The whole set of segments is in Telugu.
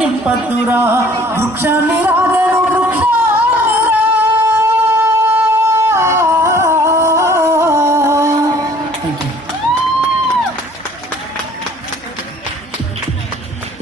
నింపద్దురా వృక్షాన్ని రాదేను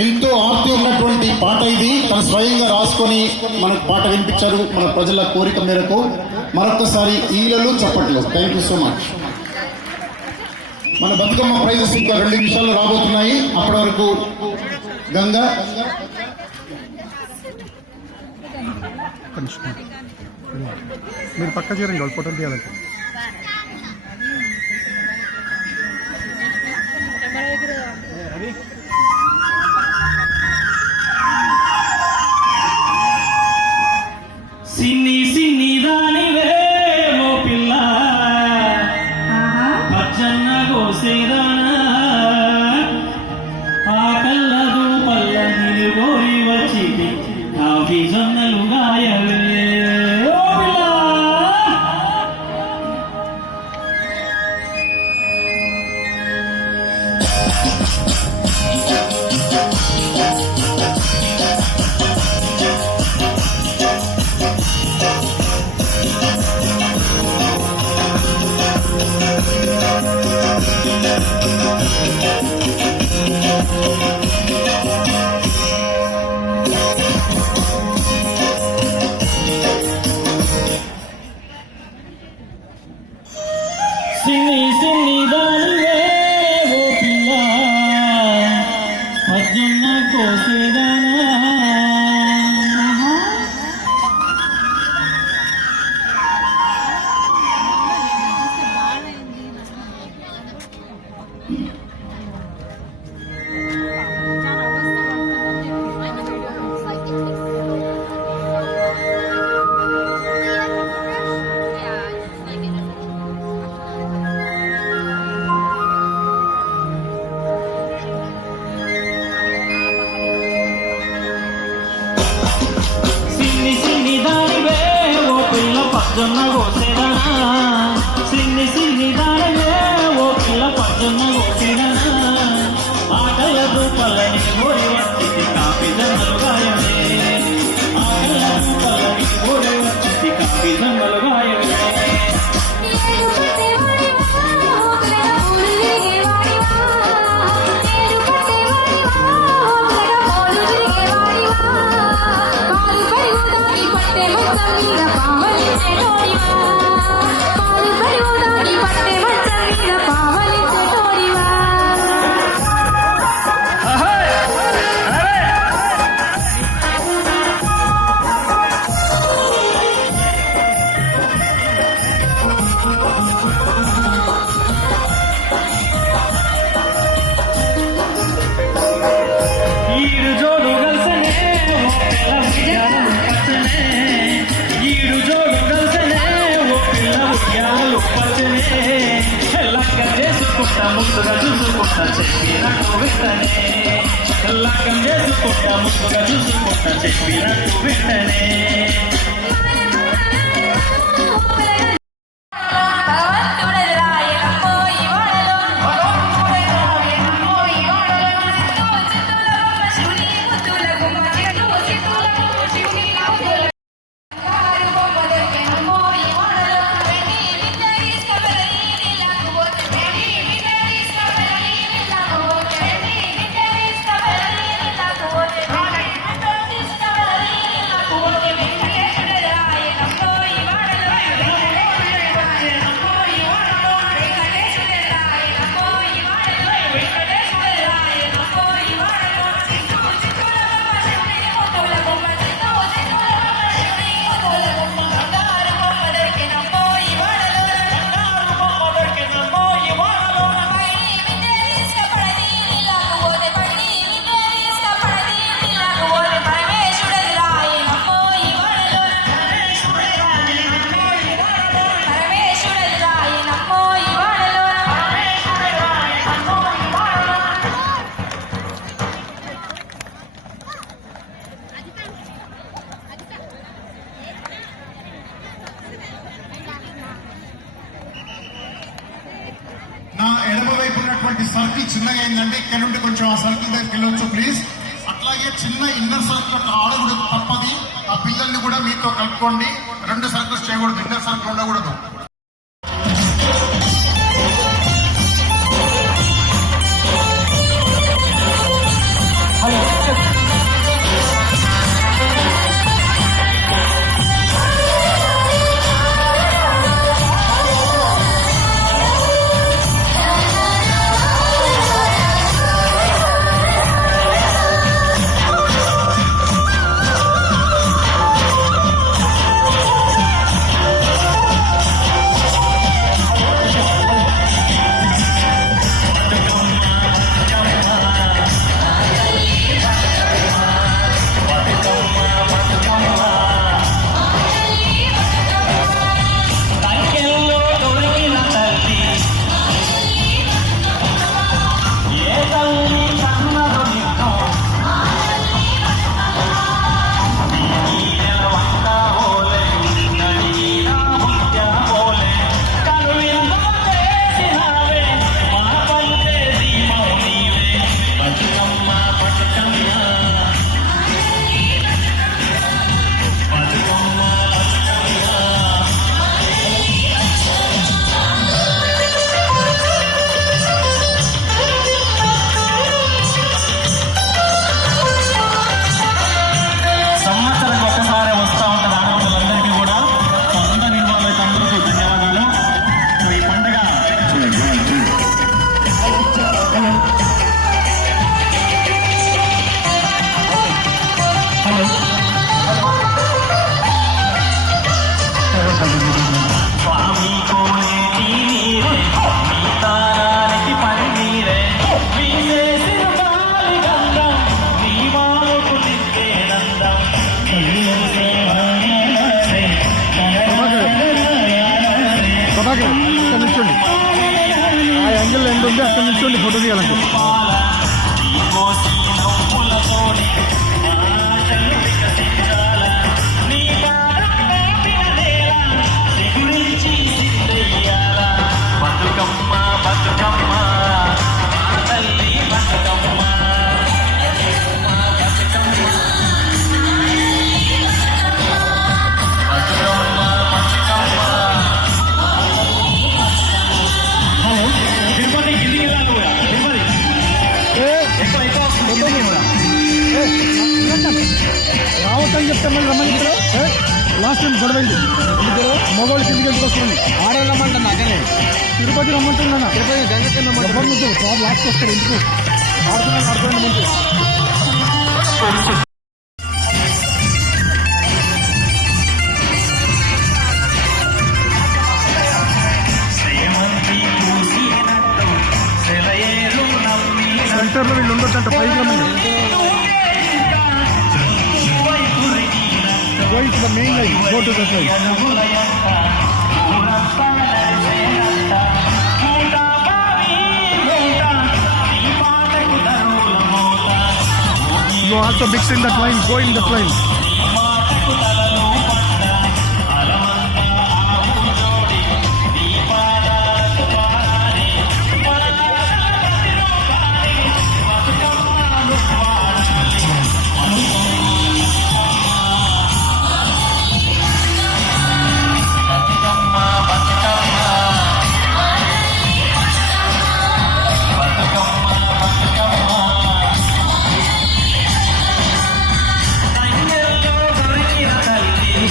ఎంతో ఆర్తి ఉన్నటువంటి పాట ఇది. తను స్వయంగా రాసుకొని మనకు పాట వినిపించారు మన ప్రజల కోరిక మేరకు. మరొకసారి ఈలలు చప్పట్లు. Thank you so much. మన బతుకమ్మ ప్రైజెస్ ఇంకా 2 నిమిషాల్లో రాబోతున్నాయి. అప్పటి వరకు గంగా మీరు పక్క చేరండి, వాళ్ళు ఫోటోలు తీయాలంటే. సిన్ని సిన్ని దానివే ఓ పిల్ల పచ్చన్న గోసేదానా ఆ కళ్ళదు పల్ల నిలుగోరి వచ్చి కాఫీ జొన్నలు గాయవే ఓ పిల్ల. సిన్ని సిన్ని దానివే ఓ పిల్ల పచ్చన్న కోసేదానా పచ్చన్న కోసేదానా సిన్ని సిన్ని దానివే ఓ పిల్ల పచ్చన్న కోసేదానా ఆకలదు పల్లని ఓడి వచ్చి కాపీ జన్మలు గాయమే ఆకలదు పల్లని ఓడి వచ్చి కాపీ జన్మలు గాయమే. ముక్కుగా చూసుకుంటా చెప్పినట్టు వెంటనే లగ్గం చేసుకుంటా ముక్కుగా చూసుకుంటా చెప్పినట్టు వెంటనే. సర్కిల్ చిన్నగా అయిందండి. ఇక్కడ నుండి కొంచెం ఆ సర్కిల్ దగ్గరికి వెళ్ళొచ్చు ప్లీజ్. అట్లాగే చిన్న ఇన్నర్ సర్కిల్ ఒక ఆడకూడదు, తప్పది. ఆ పిల్లల్ని కూడా మీతో కలుపుకోండి. 2 సర్కిల్స్ చేయకూడదు, ఇన్నర్ సర్కిల్ ఉండకూడదు. సంఖ్యల్లో దొరికిన తల్లి ఏ తల్లి కన్నదో నిన్ను నీల వంక ఓలే నడిగిన ముత్య ఓలే కనువిందు చేసినావే మా పల్లె దీమౌ నీవే బతుకమ్మ బతుకమ్మ బతుకమ్మ సంవత్సరానికి ఒక్కసారి వస్తూ ఉంటుంది ఆడవాళ్ళందరికీ కూడా. సో అందరి ఇన్వాల్వ్ అందరికీ ధన్యవాదాలు. సో ఈ పండుగ స్వామి కోనేటి నీరే మీ తారానికి పన్నీరే వీసేసిన పాలి గంధం నీ వారుకు దిద్దేనందం ప్రభాకర్ అక్కడ నిల్చోండి, ఆ యాంగిల్ ఎండ్ ఉంది, అక్కడ నిల్చోండి ఫోటో తీయాలంటే. బతుకమ్మ బతుకమ్మ తల్లి బతుకమ్మ తిరుపతి కిందికి వెళ్ళాలి కూడా. తిరుపతి ఎక్కువ ఎక్కువ కిందికి కూడా. రావద్దని చెప్తే మళ్ళీ రమ్మని చెప్తారు. లాస్ట్ టైం గొడవైంది, మొగోళ్ళు కిందికి ఎందుకు వస్తుంది? ఆడరమ్మంటున్నా అక్కనే తిరుపతి రమ్మంటున్నా, తిరుపతి గంగకి ఎవరు నుంచి బాబు లాస్ట్ వస్తారు. ఎందుకు ఆడుతున్నాను ముందు. సేమంతి పూసినట్టు సెలయేరు నమ్మి సెంటర్లో వీళ్ళు ఉండొచ్చంట, పైకి రమ్మని. Go to the main line, go to the side. You also mix in that line, go in that line.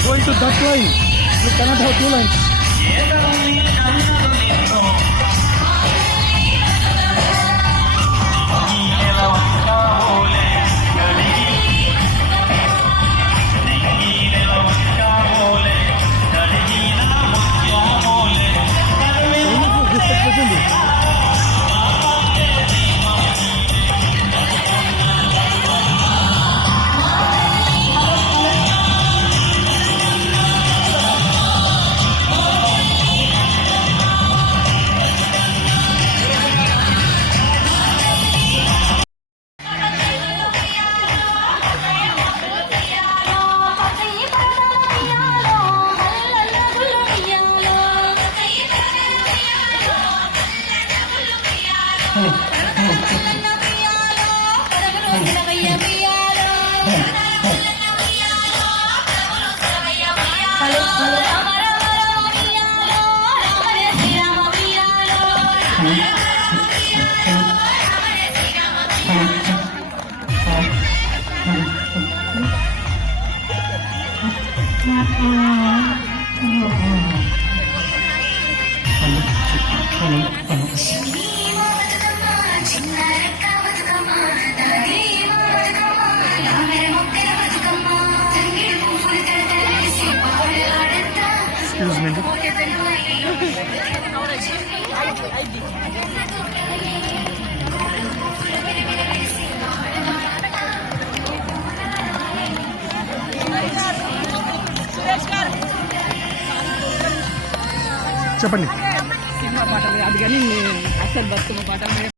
Go into that line. You cannot have 2 lines. Excuse me చెప్పండి సినిమా పాటలు అది కానీ అసలు బతుకున్న పాటలు